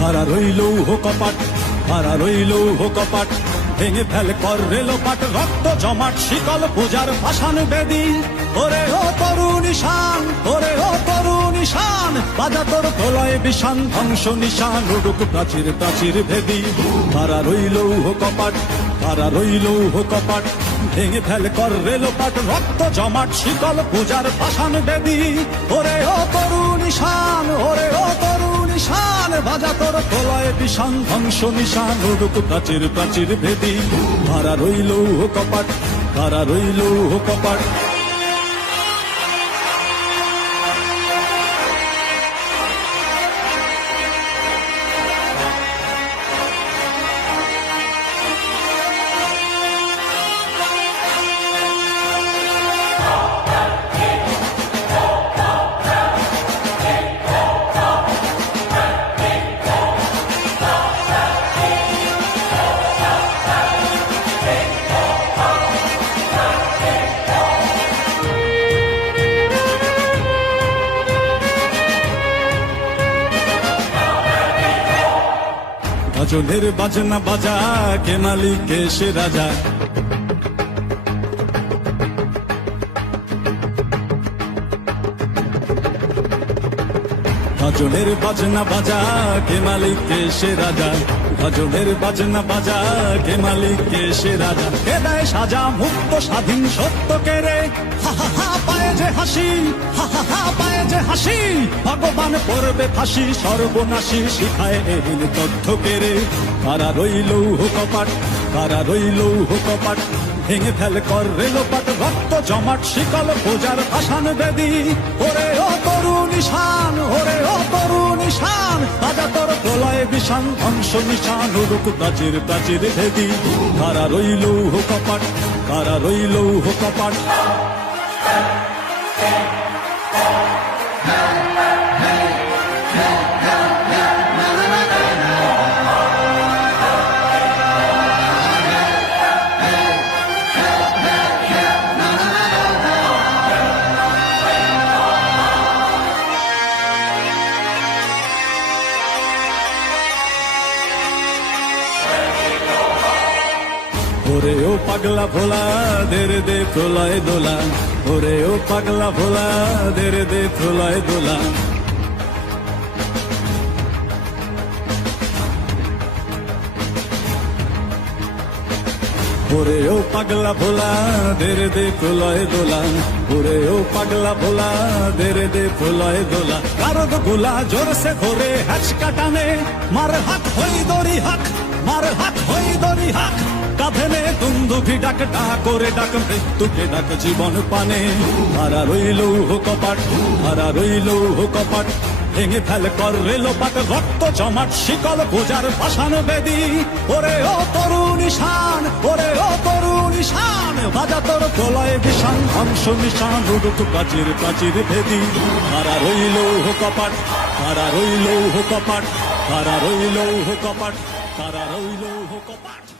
হারা রইল হোকপাট হারা রইল হোকপাট ভেঙে ফেল কর রেলপাট রক্ত জমাট শিকল পূজার ভাষান বেদি ওরে ও নিশান ওরে ও নিশান বাজা তোর প্রলয় বিশান ধ্বংস নিশান উড়ুক প্রাচীর প্রাচীর ভেদি তারা রইল হোকপাট তারা রইল হোকপাট ভেঙে ফেল কর রেলপাট রক্ত জমাট শিকল পূজার ভাষান বেদি ওরে ও নিশান ওরে ও নিশান ভাজা তোর তোলায় বিশান ধ্বংস নিশান রূপ প্রাচীর প্রাচীর ভেদি ভাড়া রইল কপাট ভাড়া রইল কপাট গজলের বাজনা বাজা কে মালিক সে রাজা গজলের বাজনা বাজা কে মালিক সে রাজা ভজনের বাজনা বাজা কে মালিক কে সে রাজা কে দেয় সাজা মুক্ত স্বাধীন সত্য কে রে হা পায়ে যে হাসি হা হা পায়ে যে হাসি ভগবান পড়বে ফাঁসি সর্বনাশী শিখায় এদিন তথ্য কে রে কারা রইল কপাট কারা রইল কপাট ভেঙে ফেল কর রেলোপাট রক্ত জমাট শিকল বোজার ভাসান বেদি ওরে বিষাং ধ্বংস নিশান রূপ প্রাচীর প্রাচীর ভেদি কারা রইল কপাট কারা রইল কপাট ওরে ও পাগলা ভোলা দের দে প্রলয় দোলা ওরে ও পাগলা ভোলা দের দে প্রলয় দোলা ওরে ও পাগলা ভোলা দের দে প্রলয় দোলা ওরে ও পাগলা ভোলা দের দে প্রলয় দোলা কারদ গোলা জোরসে ঘোরে হাঁচ কাটানে মার হাত হই দড়ি হাক মার হাত হই দড়ি হাক ভেনে দুন্দুভি ডাক ডাক করে ডাক মৃত্যুকে ডাক জীবন পানে হারা রইল হো কপাট হারা রইল হো কপাট ভেঙে ফেল কর রেলোপাট রক্ত জমাট শিকল গোজার পাষাণ বেদি ওরে ও তরুণ শান ওরে ও তরুণ শান বাজা তোর তোলায় বিশান ধ্বংস নিশান উড়ুক কাচির কাচির ভেদি তারা রইল হো কপাট তারা রইল হো কপাট তারা রইল হো কপাট তারা রইল কপাট